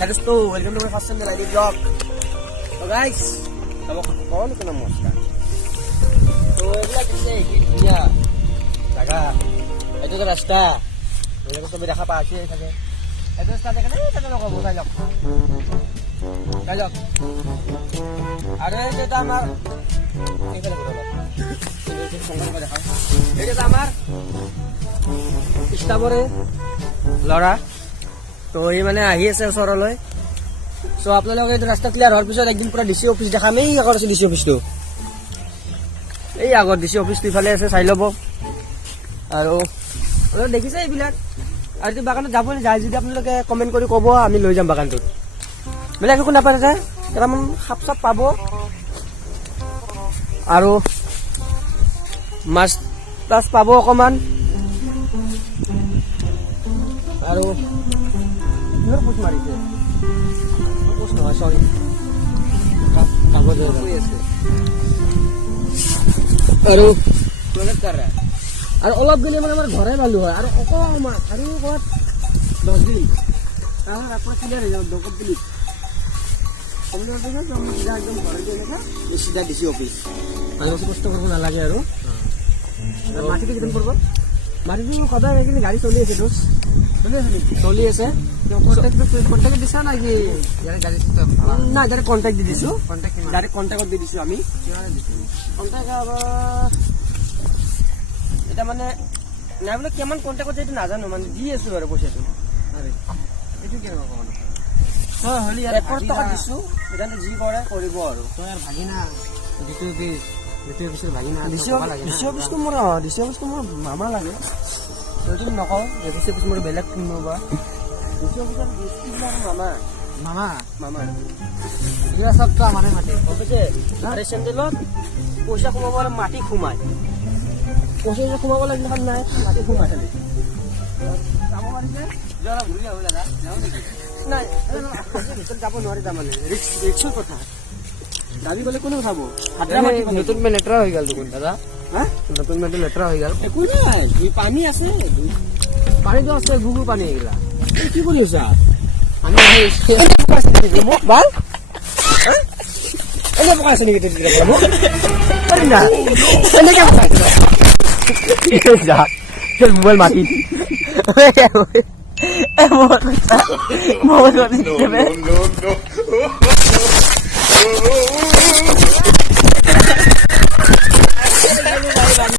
Hello to welcome to my first channel ID vlog. So guys, সকলোকে নমস্কাৰ। তো এইবিলাক দিছে কি ধুনীয়া জাগা, এইটো ৰাস্তা এইটো তুমি দেখা পাইছে থাকে। এইটো ৰাস্তা দেখে নাই তাতে নকব চাই লওক আৰু এইটো আমাৰ এইফালে ঘৰ এইটো সংগ্ৰাম দেখা এইটো আমাৰ ইষ্টাবৰে লৰা। তো এই মানে আহি আছে ওচৰলৈ। সো আপোনালোকে এইটো ৰাস্তা ক্লিয়াৰ হোৱাৰ পিছত একদিন পুৰা ডিচি অফিচ দেখাম। এই আগত আছে ডিচি অফিচটো, এই আগত ডিচি অফিচটো ইফালে আছে, চাই ল'ব। আৰু দেখিছে এইবিলাক। আৰু এইটো বাগানত যাব যায় যদি আপোনালোকে কমেণ্ট কৰি ক'ব, আমি লৈ যাম বাগানটোত। বেলেগ একো নাপায় যে কেইটামান সাপ চাপ পাব আৰু মাছ তাছ পাব অকণমান। আৰু কিহৰ পোষ্ট মাৰিছে? পোষ্ট নহয়, চৰি, কাগজৰ আছে। আৰু আৰু অলপ গ'লে মানে আমাৰ ঘৰে পালো হয়। আৰু অকণমান আৰু ক'ৰবাত 10 দিন আপোনাৰ ক্লিয়াৰ হৈ যাব দোকান বুলি একদম ঘৰে গ'লে চিধা ডিচি অফিচ। মানুহ কষ্ট কৰিব নালাগে। আৰু মাটিটো কিমান পৰিব? মাটিটো সদায় সেইখিনি গাড়ী চলি আছে, দোষ চলি আছে। কণ্টেক্ট দিছা না কি? নাই, ডাইৰেক্ট কণ্টেক্ট দি দিছোঁ। ডাইৰেক্ট কণ্টেক্টত দি দিছোঁ আমি। কণ্টেক্ট এতিয়া মানে নাই বোলে কিমান কণ্টেক্টত এইটো নাজানো, মানে দি আছোঁ আৰু পইচাটো। এইটো কেনেকুৱা মানে 1 টকা দিছোঁ। এতিয়া যি কৰে কৰিব আৰু ভাগিনা ডিচি অফিচটো মোৰ মামা লাগে। সেইটো নকওঁ, ডিচি অফিচ মোৰ বেলেগ কিনিব বা ডিচি অফিচৰ মামা মামা মামা এইয়া চবটো আমাৰে মাটি অফিচে। আৰু চেণ্ডেলত পইচা সোমাব আৰু মাটি সোমায়। পইচা যে সোমাব লাগিলে নাই, মাটি সোমাই খালি যাব পাৰিছে। নাই ভিতৰত যাব নোৱাৰি, তাৰমানে ৰিক্সৰ কথা। গাড়ী গ'লে কোনে উঠাব? নতুন মেন লেতেৰা হৈ গ'ল দেখোন দাদা। নতুন মেনটো লেতেৰা হৈ গ'ল। একো নাই, পানী আছে, পানীটো আছে, গুগল পানী এইগিলা। কি কৰি আছা? আমি মোক ভাল এনে পকাই আছে নেকি? এনেকে পকাই মোবাইল মাতি মোবাইল